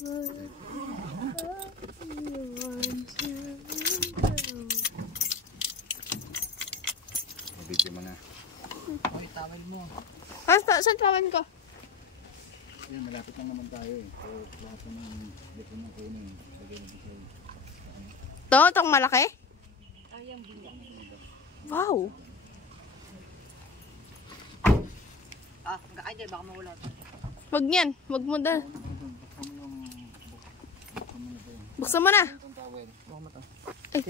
Video mo na. Ay, tawel mo. Saan tawel ko? Yan, malapit lang naman tayo eh. So, lahat ng dito na kunin. Lagay na dito. Itong malaki? Ayang bilang. Wow! Ay, di, baka mawala. Wag niyan. Wag mo da. Buksan mo na ba yun? Buksan mo na. Itong towel. Baka mo to. Ay,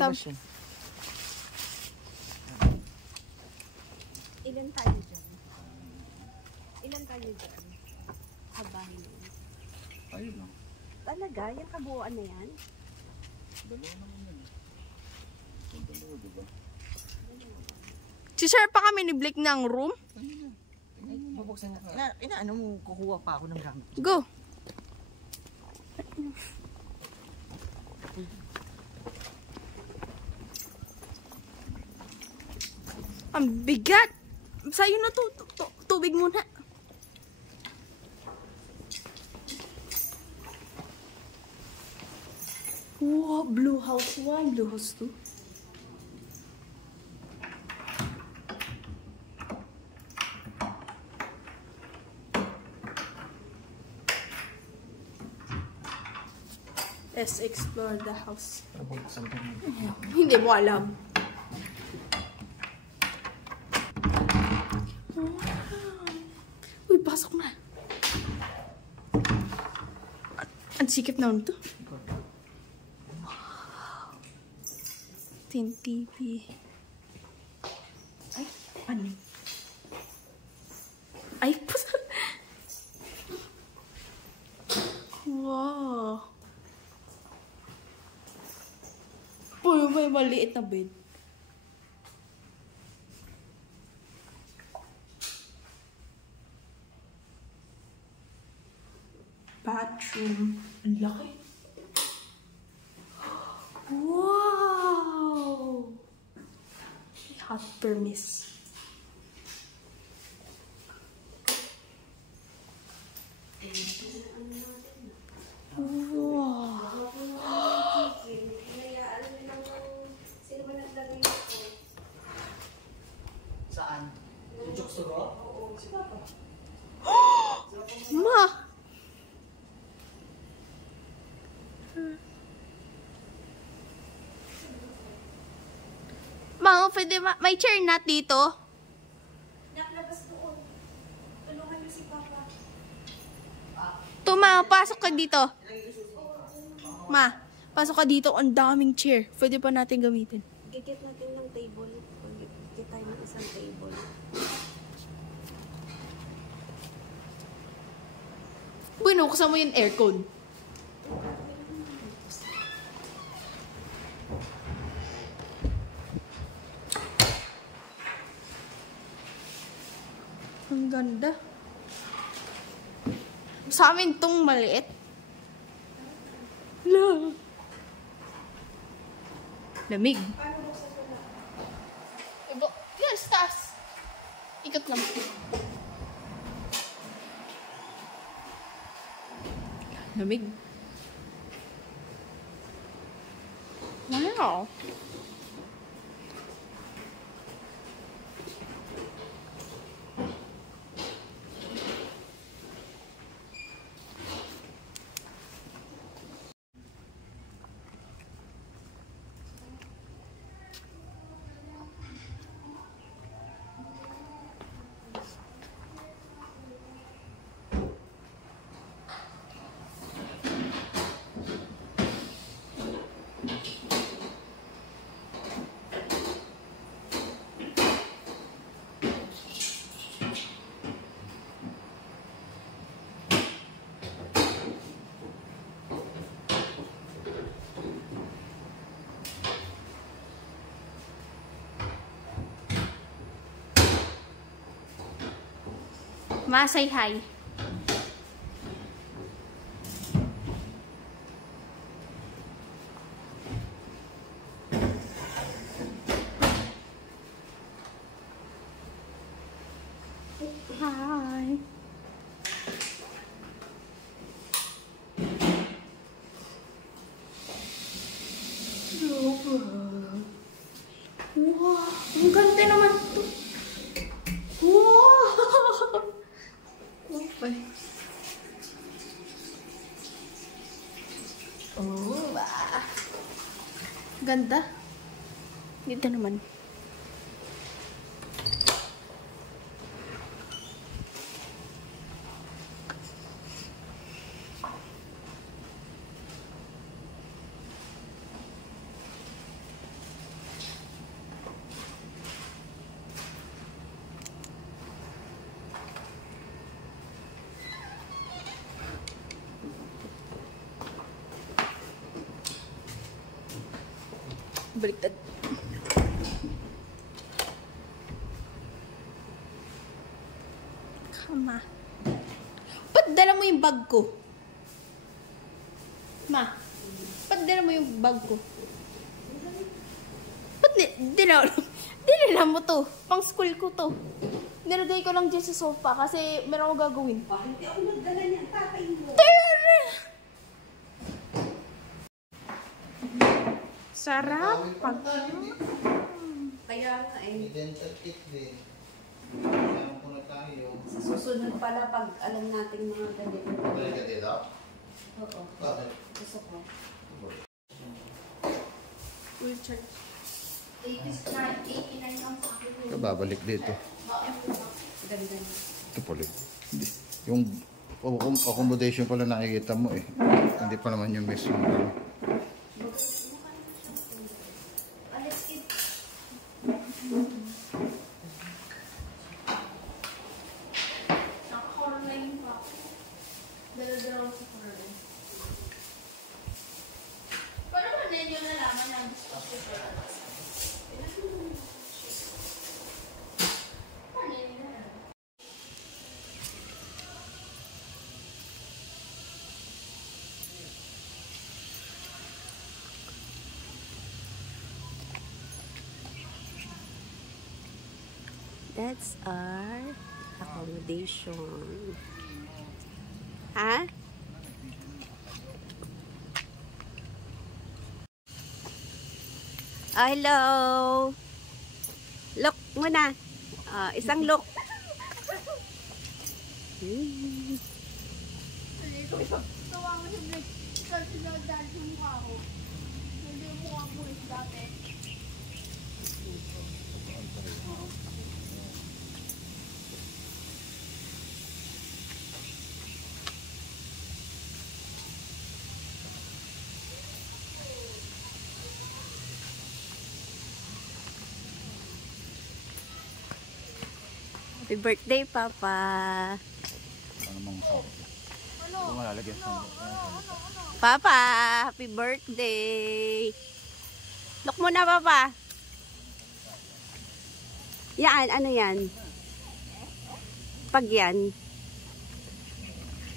Ilan tayo dyan? Ilan tayo dyan? Habahin mo. Ayun lang. Talaga? Yung kabuuan na yan? Dalawa naman yan. Yung dalawa, diba? Si-share pa kami ni Blake ng room. Ay, bubuksan na. Inaano mo, kukuha pa ako ng gamit. Go. Ang bigat. Sa'yo na to. Tubig muna. Wow, blue house 1, blue house 2. Let's explore the house. Hindi mo alam. Wow. Uy, pasok na. Ang sikip na ito. Wow. Tin TV. Ay, ano? Ay, wow. Uy, may maliit na bed. Bathroom. Ang laki. Wow! Hot permis. Wow! Saan? Yung Juxturo? Ma! Ma, pwede may chair nut dito? Nakalabas doon. Tulungan niyo si Papa. Ma, pasok ka dito. Ma, pasok ka dito. Ang daming chair. Pwede pa natin gamitin. Gigit natin ng table. Gigit tayo ng isang table. Binuksan mo yung aircon. Ang ganda. Sa amin tong maliit. Lamig. Yan, sa taas. Ikot lang. Lamig. Wow. Ma, say hi. Hi. Oh, ganda. Dito naman. Baliktad. Kama. Ba't dala mo yung bag ko? Ma, ba't dala mo yung bag ko? Ba't dinala mo to? Pang school ko to. Nilagay ko lang dyan sa sofa kasi meron akong gagawin. Hindi ako nagdala niya, tatay mo. Sarap. Pag... Kaya nga eh. Dental kit din. Saan po na tayo? Sa susunod pala pag alam natin mga ganito. Balik ka dito? Oo. Bakit? Gusto ko. Richard. 89 lang sa akin. Babalik dito. Ganda. Ito pala. Hindi. Yung accommodation pala nakikita mo eh. Hindi pa naman yung mismo. Naka-quarantine pa ako. Dala-dala ako sa quarantine. Paano ba ninyo nalaman na gusto ko sa paano ninyo nalaman? That's our accommodation. Ha? Oh, hello. Look muna. Isang look. Tawa mo sa break. Kasi nagdal yung mukha ko. Hindi yung mukha ko dati. Happy birthday, Papa. Ano mong sabi? Ano? Malalagyan sa Papa, happy birthday. Look muna, Papa. Yan, ano yan? Pag yan.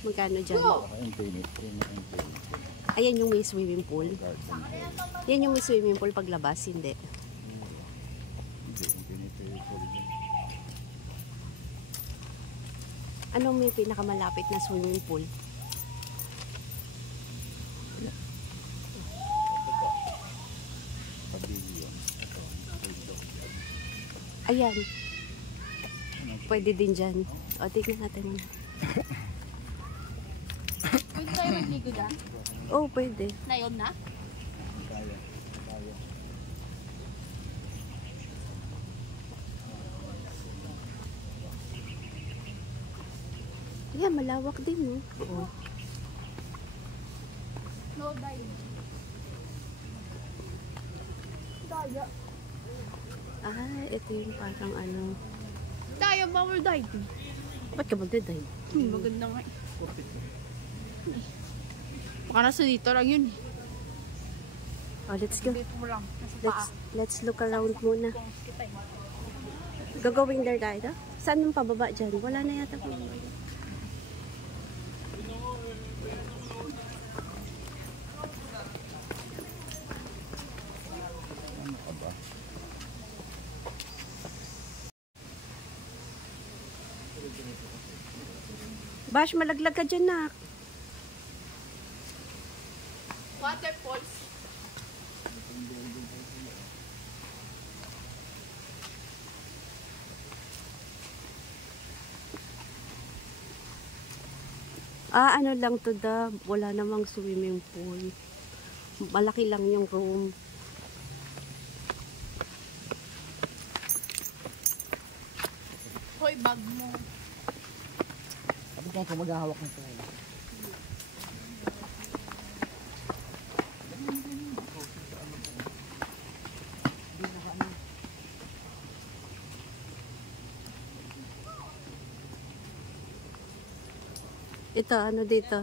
Magkano dyan? Ayan yung may swimming pool. Yan yung may swimming pool paglabas, hindi. Anong may pinakamalapit na swimming pool? Ayan. Pwede din dyan. O, tignan natin. Pwede tayo magligo dyan? Oh, pwede. Na yun na? Ayan, malawak din, no? Oh. No dive. Daya. Ah, ito yung parang ano. Daya, bawal dive. Ba't ka magda-dive? Maganda nga eh. Baka nasa dito lang yun eh. Oh, let's go. Dito mo lang. Nasa paa. Let's look around muna. Gagawin there tayo? Saan yung pababa dyan? Wala na yata pababa. Bash, malaglag ka dyan, nak. Waterfalls. Ah, ano lang to da. Wala namang swimming pool. Malaki lang yung room. Hoy, bag mo. Sabi ko kung maghahawak ng pera. Ito, ano dito?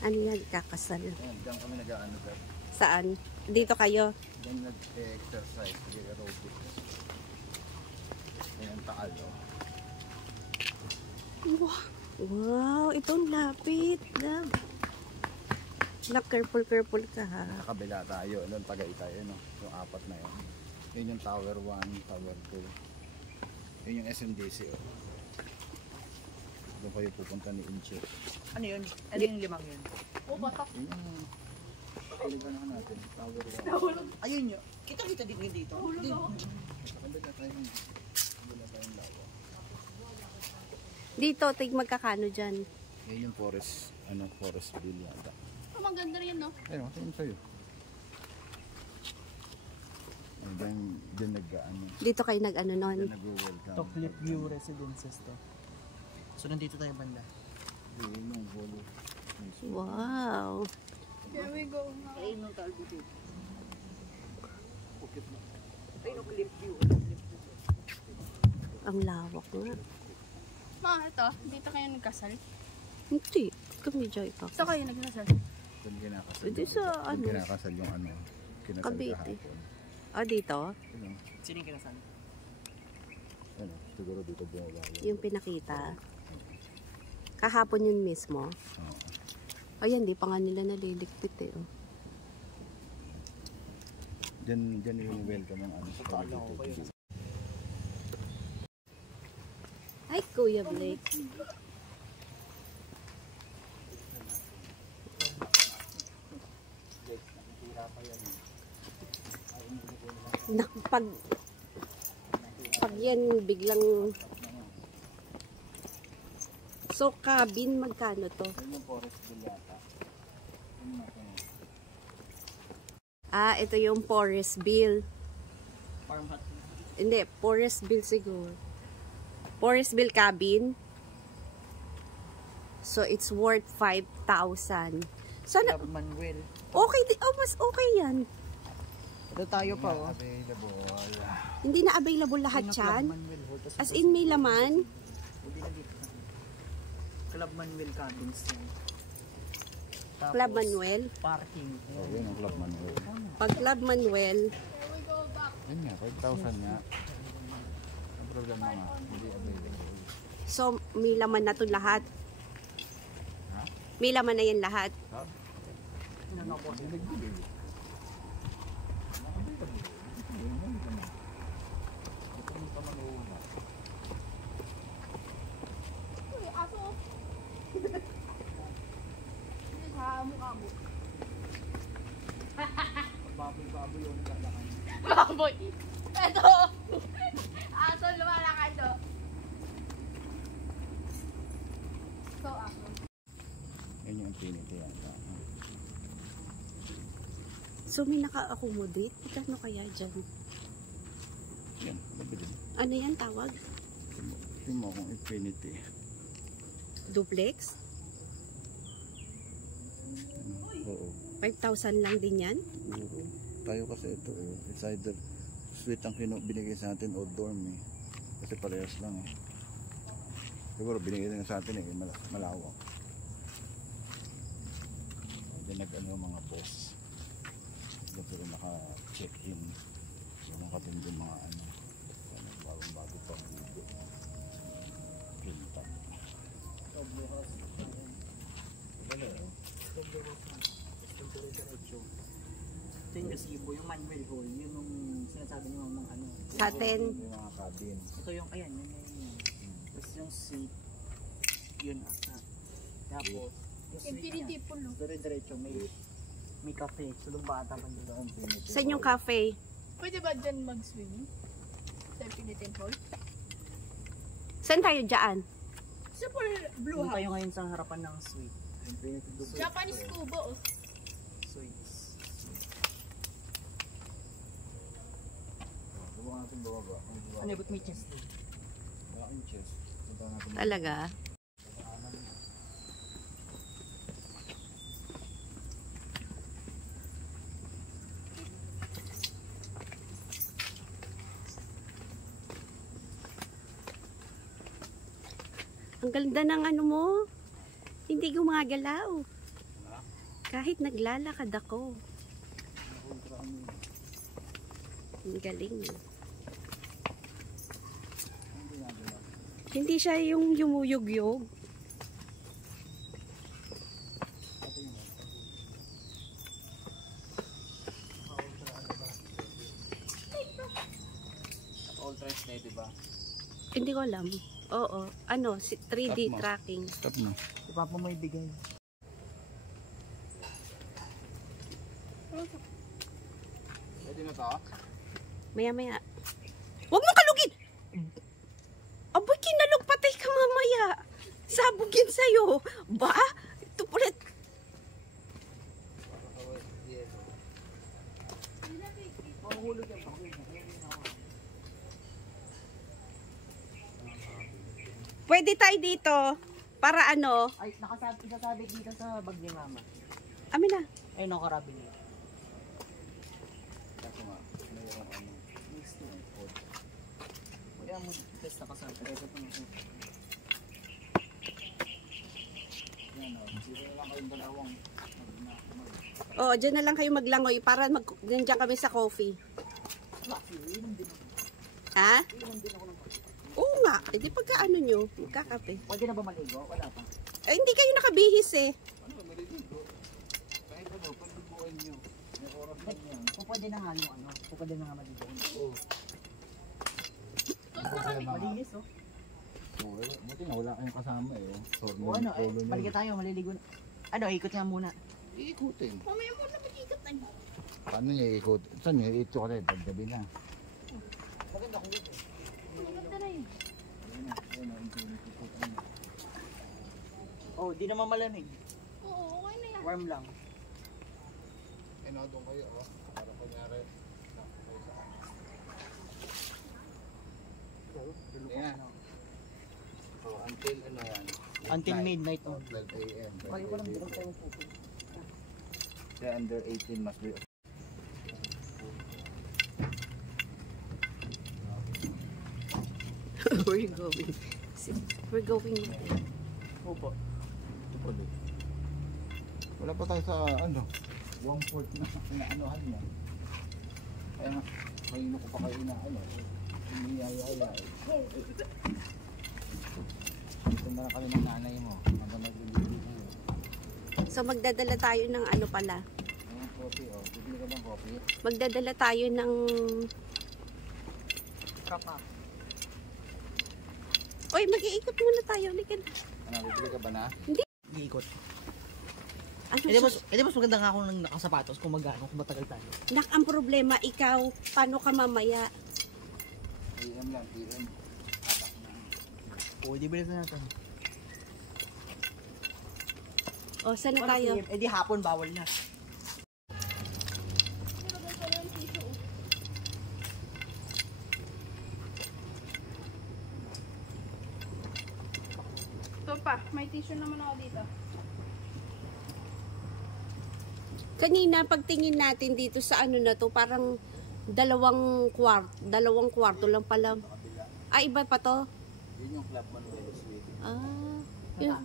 Ano yan? Kakasal. Ayan, diyan kami nag-ano sir. Saan? Dito kayo? Diyan nag-exercise, nag-aerobics. Ayan, taal oh. Wow, itong lapit. Love. Love, careful ka ha. Sa kabila tayo, doon Tagaytay, no? Yung apat na yun. Yun yung Tower 1, Tower 2. Yun yung SMDC oh. Doon kayo pupunta ni Inche. Ano yun? Ano yung limang yun? Oh, batak. Yun yung paliganan natin, Tower 1. Ayun yun. Kita-kita din yun dito. Sa kabila tayong lawa. Dito, tig magkakano dyan. Yan yung forest, forest bill yata. Oh, maganda rin, no? Ayun, tingin sa'yo. Diyan nag-ano, Dito kayo nag-ano nun. diyan nag-welcome. Toclip View Residences to. So nandito tayo banda. Yun yung bolo. Wow. Here we go now. Ayun yung tawag dito. Ayun yung Clip View. Ang lawak nga. Ma, ito. Dito kayo nagkasal. Hindi. Kami dyan pa. Saan kayo nagkasal? Doon kinakasal. Pwede sa Doon ano? kinakasal yung kinasal Cavite. kahapon. Ah, dito? Ayun, Sino yung kinasal? siguro dito bumaba yun. Yung pinakita. Kahapon yun mismo. Oo. Ayan, di pa nga nila naliligpit eh. Oh. Diyan yung welcome ng sa Akala ko kayo. dito. Ay, Kuya Blake. Pag yan biglang so cabin magkano to? Ayun yung forest bill yata. Ah, ito yung forest bill. Farm hut. Hindi, forest bill siguro. Forest bill cabin. So it's worth 5,000. Sana Club Manuel. okay, mas okay yan. Ito tayo pa oh. Available. Hindi na available lahat Club yan. Manuel. As in may laman. Hindi na dito. Club Manuel cabins yan. Tapos, Club Manuel. Parking. Oh, yun ang Club Manuel. Pag Club Manuel, Yun nga, 5,000 nga. Ang problema nga, hindi available. so may laman na to lahat. May laman na yan lahat. Ano po? Uy, aso. Sa mukha mo. Baboy yung kalakan. Baboy. Ito. Aso lumalakad to. So, aso. Yun yung infinity yata. So may naka-accommodate. Ikano kaya dyan? Yan, mabili. Ano yan tawag? Tingnan mo kung infinity. Duplex? Oo. 5,000 lang din yan? Siguro. Tayo kasi ito eh. It's either suite ang binigay sa atin o dorm eh. Kasi parehas lang eh. Siguro binigay din sa atin eh. Malawak. Diyan nag-ano yung mga boss. Diyan sila naka-check-in. Yung mga katindi mga bagong-bago pa ang video. Pinta. Ito yung gazebo, yung Manuel Hall. Yun yung sinasabi ng mga ano. Sa atin, Yung mga cabin. Ito yung, ayan, yun. Tapos yung suite. Yun ata. Tapos, yung suite Infinity niya, pool, no? dire-diretso, may cafe. Sulong bata pa dito. saan yung cafe? Pwede ba dyan mag-swimming? Sa Infinity Pool? Saan tayo dyan? Sa pool, blue Doon tayo house. ngayon sa harapan ng suite. Japanese kubo. Oh. Sweets. Subukan natin bababa. Ano, ba't may chest din? Malaking chest. Punta natin. Talaga? Ang ganda ng ano mo. Hindi gumagalaw. Kahit naglalakad ako. Ang galing. Hindi siya yung yumuyog-yog. All trash na diba? Hindi ko alam. Oo. Ano, 3D Stop mo. tracking. Stop na. Ipa pa mo ibigay. Pwede na to? Maya-maya. Huwag mo kalugin! Aboy, kinalog, patay ka mamaya. Sabugin sa'yo. Ba? Ito pulit. Pwede tayo dito. Para ano? Ay, isasabit dito sa bag ni mama. Amin na. Ayun ang karabin niya. Kaso nga, mayroong ano. Next to code. Kaya mo, test na kasama. Ito pa naman. Yan o. Dito na lang kayong dalawang. Oo, dyan na lang kayo maglangoy para nandiyan kami sa coffee. Inom din ako. Ha? Inom din ako ng kape. Oo nga. E di pagka ano nyo, magkakape. Pwede na ba maligo? Wala pa. Eh, hindi kayo nakabihis eh. Ano, maliligo. Kahit ano, pagbubuin nyo. May oras lang yan. Kung pwede na nga yung ano. Kung pwede na nga maligo. Oo. Malinis oh. Oo, buti na wala kayong kasama eh. Oh. Sorry, O ano, polo nyo. balik tayo, maliligo na. Ano, ikot nga muna. Iikutin. Mamaya mo na mag-ikot na. Paano niya iikot? Saan niya ito ka rin? Paggabi na. Maganda kung dito. Maganda na yun. Ayun na, ikot. Oh, di naman malamig. Oo, okay na yan. Warm lang. Eh, no, doon kayo. Oh. Para kunyari. Ayan. Oh, until ano yan? Until midnight oh. 12 a.m. Balik ko lang bukod tayo photo. Kaya under 18 must be. We're going. We're going. Opo. Ito pa din. Wala pa tayo sa ano. 1/4 na inaanohan niya. Kaya nga, kanino ko pa kayo na ano. Umiyayaya eh. Dito na lang kami ng nanay mo. Habang nagliligo kayo. So magdadala tayo ng ano pala. Ayan, coffee oh. Bibili ka bang coffee? Magdadala tayo ng... Kapa. Oy, mag-iikot muna tayo. Halika na. Ano, bibili ka ba na? Iikot. Ano Edi mas maganda nga ako ng nakasapatos kung magano, kung matagal tayo. Nak, ang problema, ikaw, paano ka mamaya? AM lang, PM. O, di bilhin na natin. O, saan na tayo? Eh di hapon, bawal na. Ito pa, may tissue naman ako dito. Kanina, pagtingin natin dito sa ano na to, parang dalawang kwarto lang pala. Ah, iba pa to? Yun yung Club Manuel Suite. Ah, yun.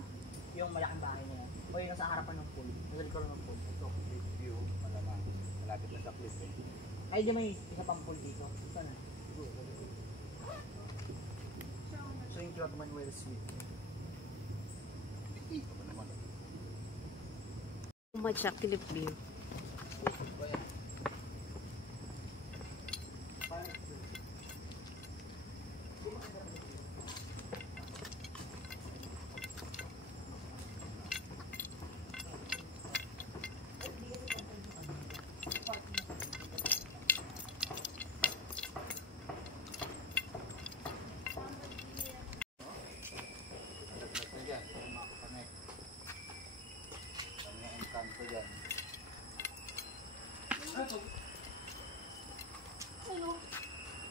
Yung malaking bahay na yan. O yung nasa harapan ng pool. Nasa likod ng pool. Ito, cliff view, malamang. Malapit na sa cliff eh. Ay, di may isa pang pool dito. Saan na? So yung Club Manuel Suite. Ito pa naman. Matcha clip view.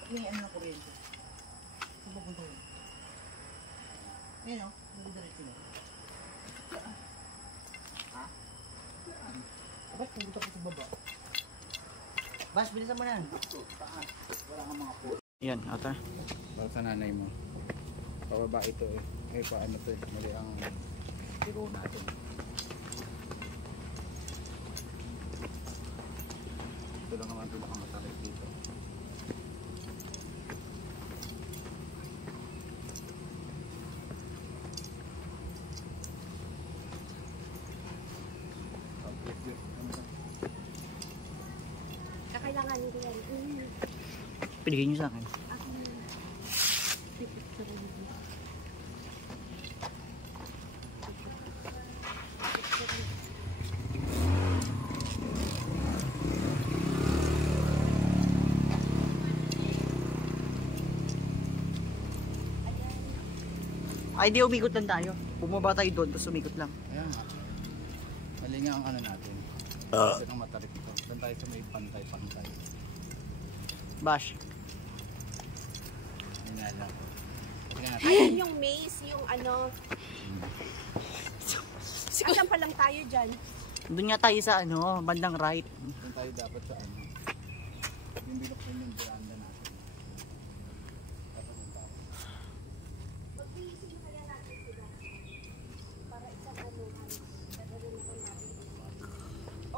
may ano na kuryente. Saan papunta yun? Ayan o, diretso mo. Ha? Ba't pumunta ko sa baba? Bas, bilisan mo na yan. Wala kang mga post. Yan, ata. Para sa nanay mo. Pababa ito eh. Eh paano to eh. Mali ang biro natin. Ito lang naman pinakamatarik dito. Kakailanganin ko yan. Pinigay niyo sa akin. Ay, di umikot lang tayo. Bumaba tayo doon, tapos umikot lang. Ayan nga. Mali nga ang ano natin. Kasi nang matarik ito. Doon tayo sa may pantay-pantay. Bash. Yun nga lang. Tingnan natin. Ayun yung maze, yung ano. Asan pa lang tayo dyan? Doon nga tayo sa ano, bandang right. Doon tayo dapat sa ano. Yung bilok na yung veranda natin. Dapat yung tayo.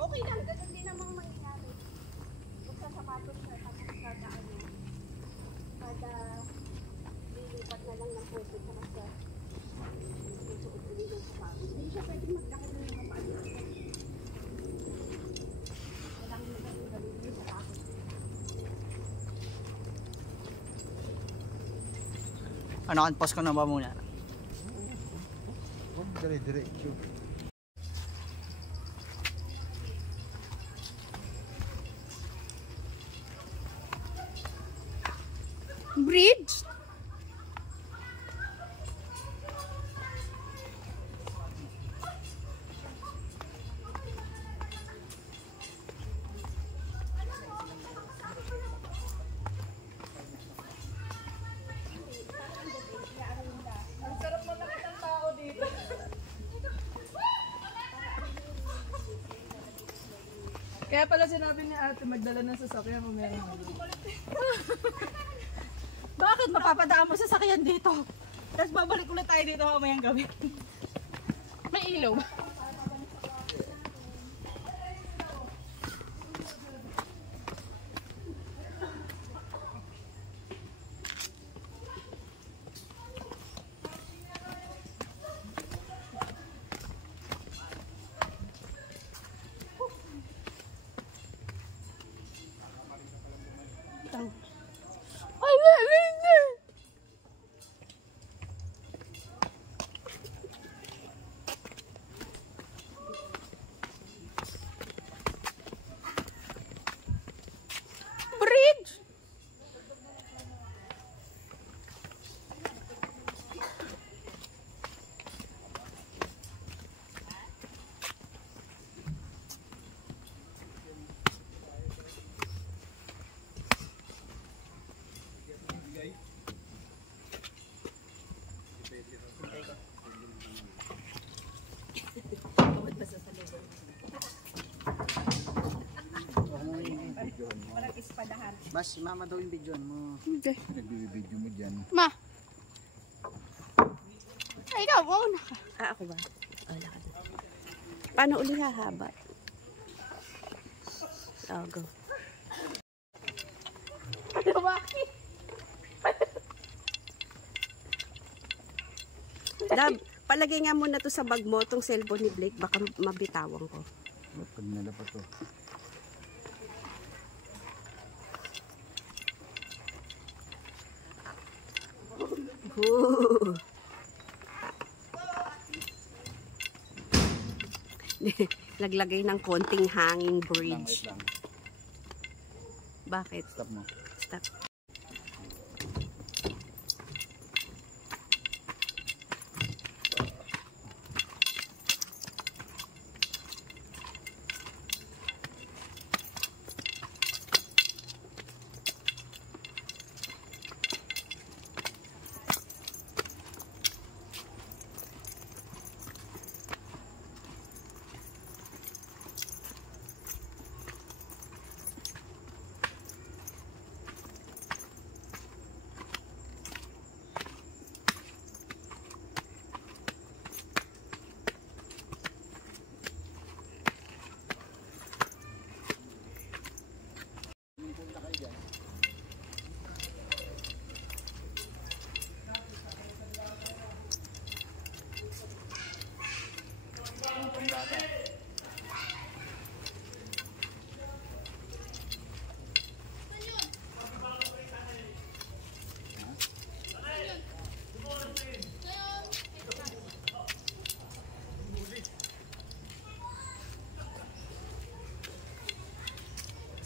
Okay lang, ganun din namang mangyayari. Buksa sapatos na, tapos kada ano, kada lilipat na lang ng puso sa kasa. Susuot ulit yung sapatos. Hindi siya pwedeng maglakad ng mga paano. Walang magaling yung sapatos. Ano, unpause ko na ba muna? Oh, dire-diretso. Bridge? Kaya pala sinabi ni ate magdala ng sasakyan kung meron ano. Bakit mapapadaan mo sa sakyan dito? Tapos babalik ulit tayo dito mamayang gabi. May ilaw ba? Ay, bridge. Bas, si mama daw yung video mo. Okay. Nagbibideo mo dyan. Ma. Ay, ikaw, mauna ka. Ako ba? Wala ka doon. Paano uli hahaba? Oh, go. Dab, palagay nga muna to sa bag mo, tong cellphone ni Blake, baka mabitawan ko. Pag nila pa to. Ooh. Naglagay ng konting hanging Lang, bridge. wait lang. Bakit? Stop mo. Stop.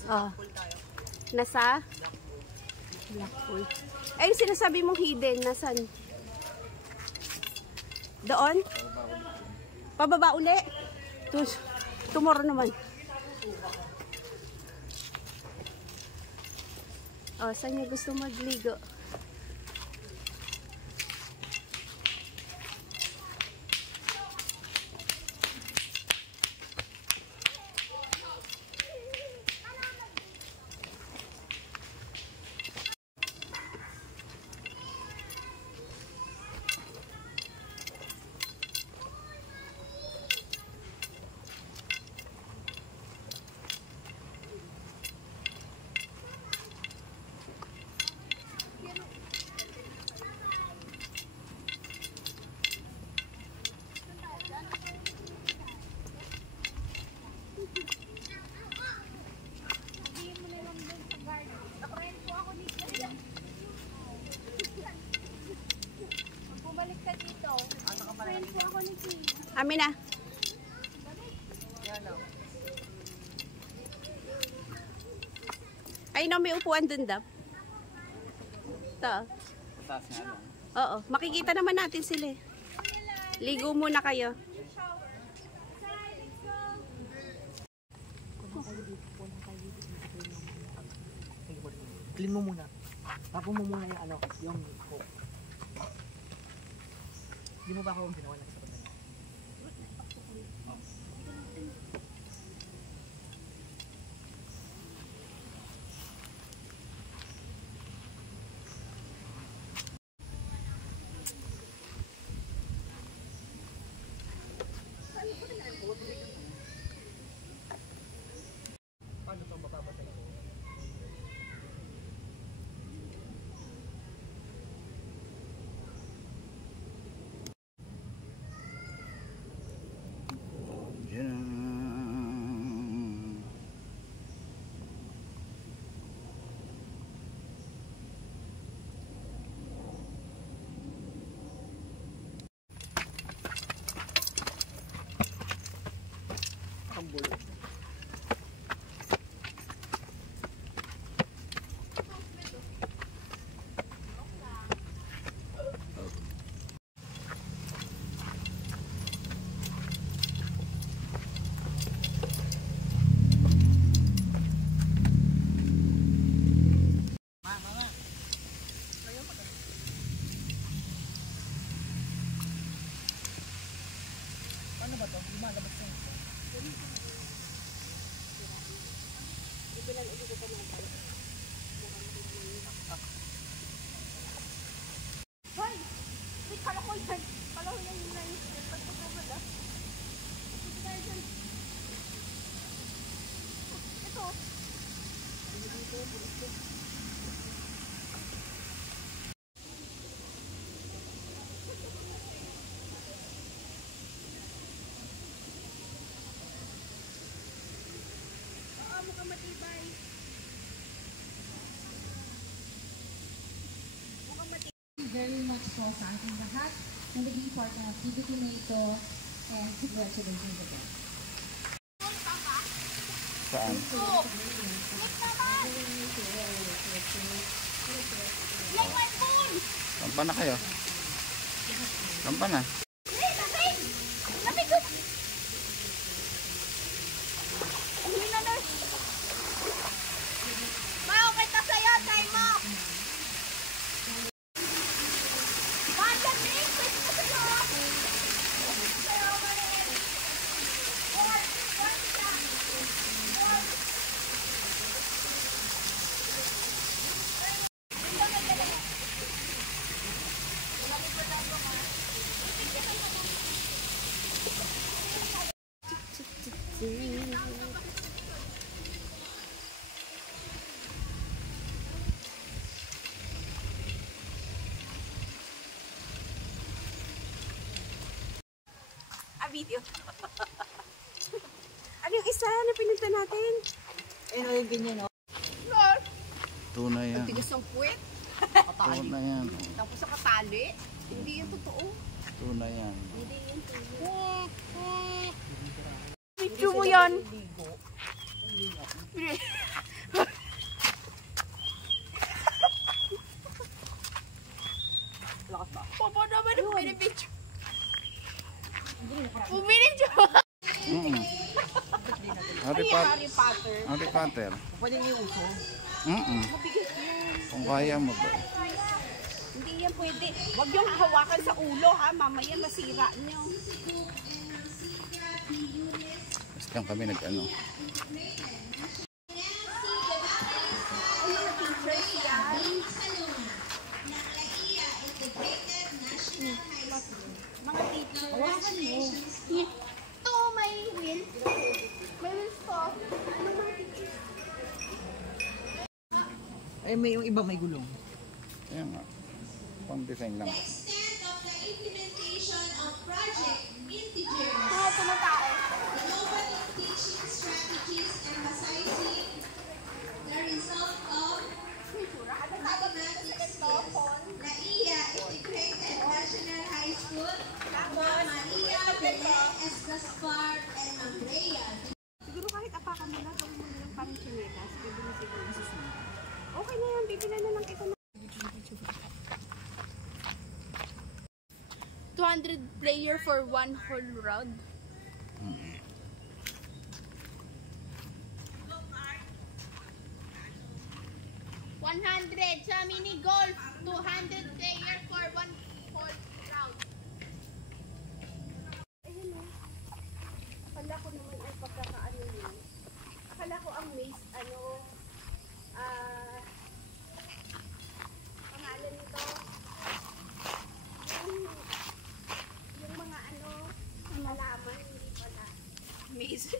Oh. Nasa? Blackpool. Eh, yung sinasabi mong hidden, nasan? Doon? Pababa uli? Tomorrow naman. Oh, saan niya gusto magligo? Amin na. Ay, no, may upuan dun, Dap. Ito. Taas nga lang. Oo, makikita naman natin sila. Ligo muna kayo. Clean mo muna. Tapos mo muna yung ano, yung coke. Hindi mo ba ako ginawa ng sabat na? Paano ito mapapatay ko? Yan. Ang bulo. Ano ba ito? Lumalabas na ito. Hoy! Wait, kala ko yan. Kala ko yan yung nais. Pagpagpagpag ah. Ito tayo dyan. Ito. Oo, mukhang matibay. Mukhang matibay. Very much po sa ating lahat na naging part ng activity na ito and congratulations again. Saan? Lampa na kayo. Lampa na. Mau, kita saya, time mo! Bayan, Nick! Kita saya! Sayo, maliit! Or, kita! Or! A video. Ano yung isa na pinunta natin? Ayun, yung ganyan, no? Tuna yan. Tigas ng puwet. Tuna yan. Tapos sa katali. Hindi yung totoo. Tuna yan. Hindi yung totoo. Video mo yan. Lakas ba? Papa naman ang binibidyo. Bumibidyo. Harry Potter. Harry Potter. Pwede niyo uso. Mabigat yan. Kung kaya mo ba? Hindi yan pwede. Huwag yung hawakan sa ulo ha. Mamaya masira nyo. Basta lang kami nag-ano. Mga teacher. Hawakan mo. Ito, may wheels. May wheels po. Ano mga teacher? Ay, may yung iba may gulong. Ayan nga. Pang-design lang. Extent of the implementation of Project Integer. Mga tumatao. Innovative teaching strategies emphasizing the result of mathematics skills. NAIA Integrated National High School, Maria Belén Esgaspar and Andrea. Siguro kahit apakan mo na, gawin mo na lang parang chinelas. Pwede mo siguro. Okay na yan. Bibilan na lang kita na. 200 player for one whole round. $100 sa mini golf. 200 player for one whole round. Ayun o. Akala ko naman ay pagkakaano yun. Akala ko ang maze, pangalan nito. Yung mga halaman, hindi pala. Maze.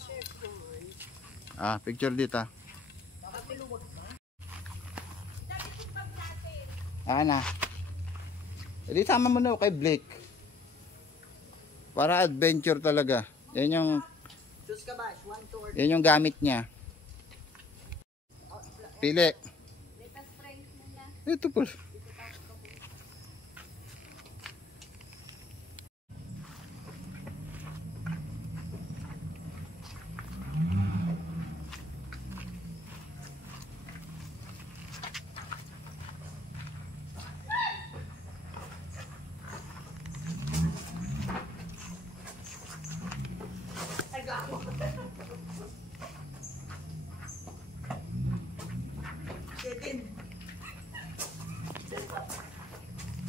Chevron. Picture dito. Na. Hindi sama mo na kay Blake. Para adventure talaga. Yan yung Choose ka ba? 1, 2, or yan yung gamit niya. Pili. Latest trend muna. Ito po.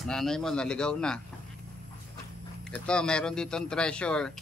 Nanay mo naligaw na. Ito, meron ditong treasure.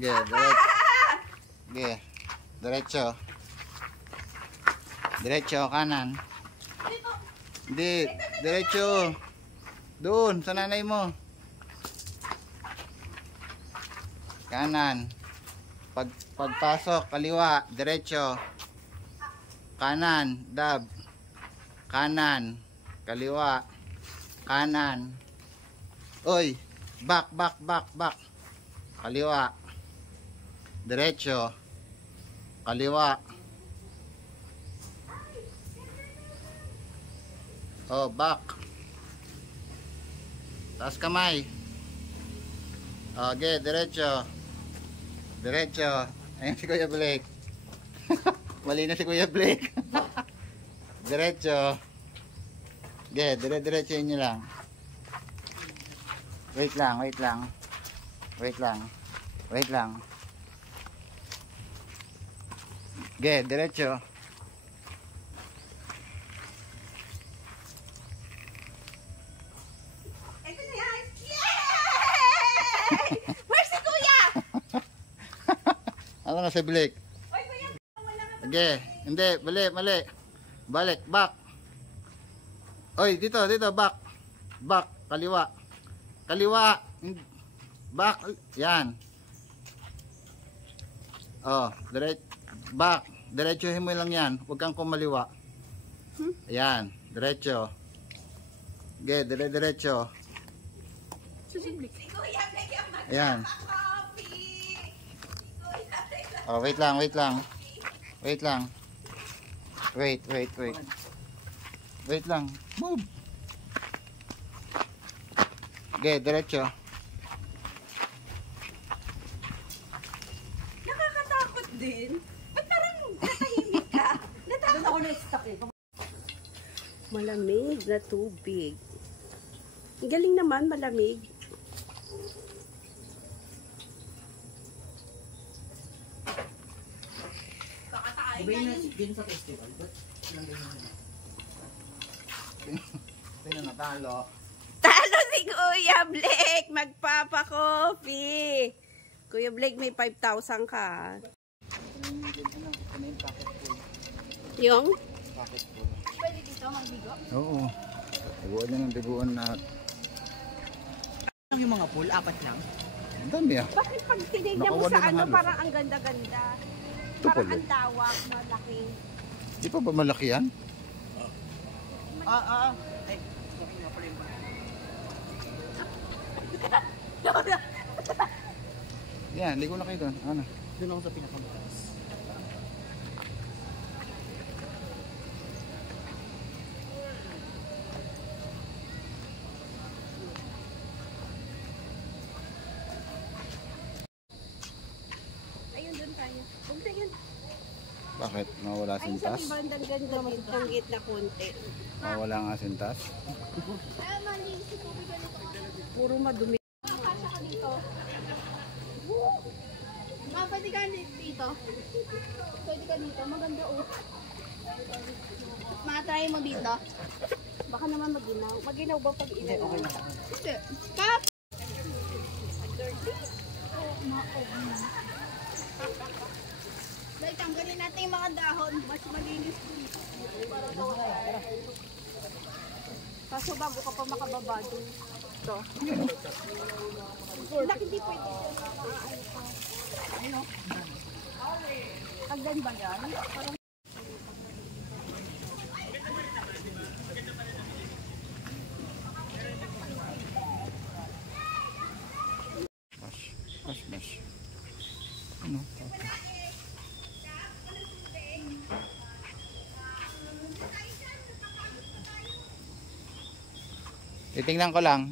Sige, sige. Diretso. Diretso, kanan. Hindi, diretso. Doon, sa nanay mo. Kanan. Pagpasok, kaliwa, diretso. Kanan, dab. Kanan, kaliwa. Kanan. Oy, back. Kaliwa. Diretso. Kaliwa. Oh, back. Taas kamay. Okay, diretso. Diretso. Ayun si Kuya Blake. Mali na si Kuya Blake. Diretso. Okay, diretso nyo lang. Wait lang. Okay, diretso. Ito na yan! Yay! Where's si Kuya? Ano na si Blake? Oy, Kuya, wala nga. Okay, hindi, mali. Balik, back. Oy, dito, back. Back, kaliwa. Back, yan. Oh, back. Diretsuhin mo lang yan. Huwag kang kumaliwa. Ayan, diretso. Okay, diretso. Si Kuya, bigyan mo Ayan. coffee. Oh, wait lang. Wait lang. Move. Okay, diretso. Nakakatakot din. Ba't parang natahimik ka? Natakot ako na-stuck eh. Malamig na tubig. Ang galing naman, malamig. Din sa festival, but ilang ganyan na. Sino natalo? Talo si Kuya Blake! Magpapa-coffee! Kuya Blake, may 5,000 ka. Yung? Pwede dito magbigo? Oo. Tiguan na. Yung mga pool, 4 lang. Ang dami ah. Bakit pag tinignan mo Nakawala sa na ano, halos. parang ang ganda-ganda? Ito Parang pala. ang tawak, malaki. Di pa ba malaki yan? Ay, sorry nga pala yung Yan, ligo na kayo doon. Ano? doon ako sa pinakamataas. Ayun, doon tayo. Huwag na yun. Bakit? Nawala Ayun sa sintas? bandang ganda dito. Ang git na konti. Nawala nga sintas? Puro madumi. Kasya ka dito. Pwede ka dito. Pwede ka dito. Maganda oh. Matry mo dito. Baka naman maginaw. Maginaw ba pag Hindi, inaw? okay na. Hindi. Pap! Dahil tanggalin natin yung mga dahon. Mas malinis dito. Kaso bago ka pa makababa dun. Ito. Laki hindi pwede. Ano? Hagdan ba yan? Parang Mash. Ano? Titingnan ko lang.